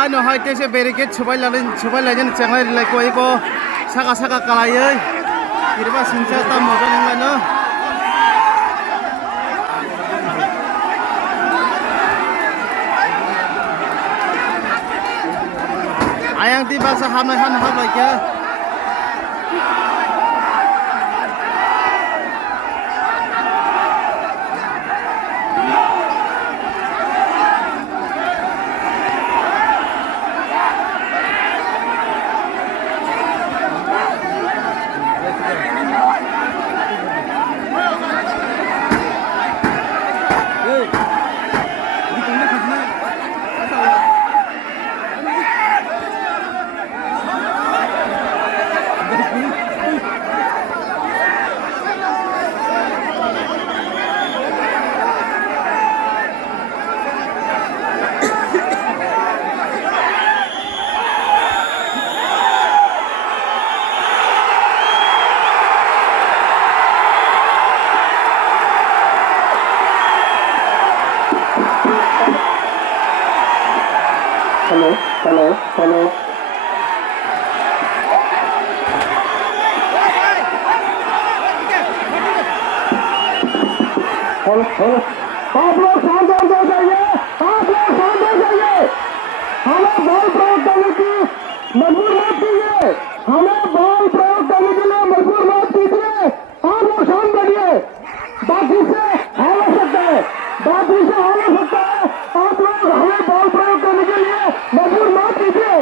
Hano hai te se barricade chubai lajen changai lai koi ko saka kalai kirba sincha ta moja ningla no ayang ti basa hamai han habai kya Hello. आप लोग शांत हो जाइए, हमें बल प्रयोग करने की मजबूर मत कीजिए, हमें बल प्रयोग करने के लिए मजबूर मत कीजिए। आप लोग शांत रहिए, बाकी से हो सकता है, आप लोग हमें बल प्रयोग करने के लिए मजबूर मत कीजिए।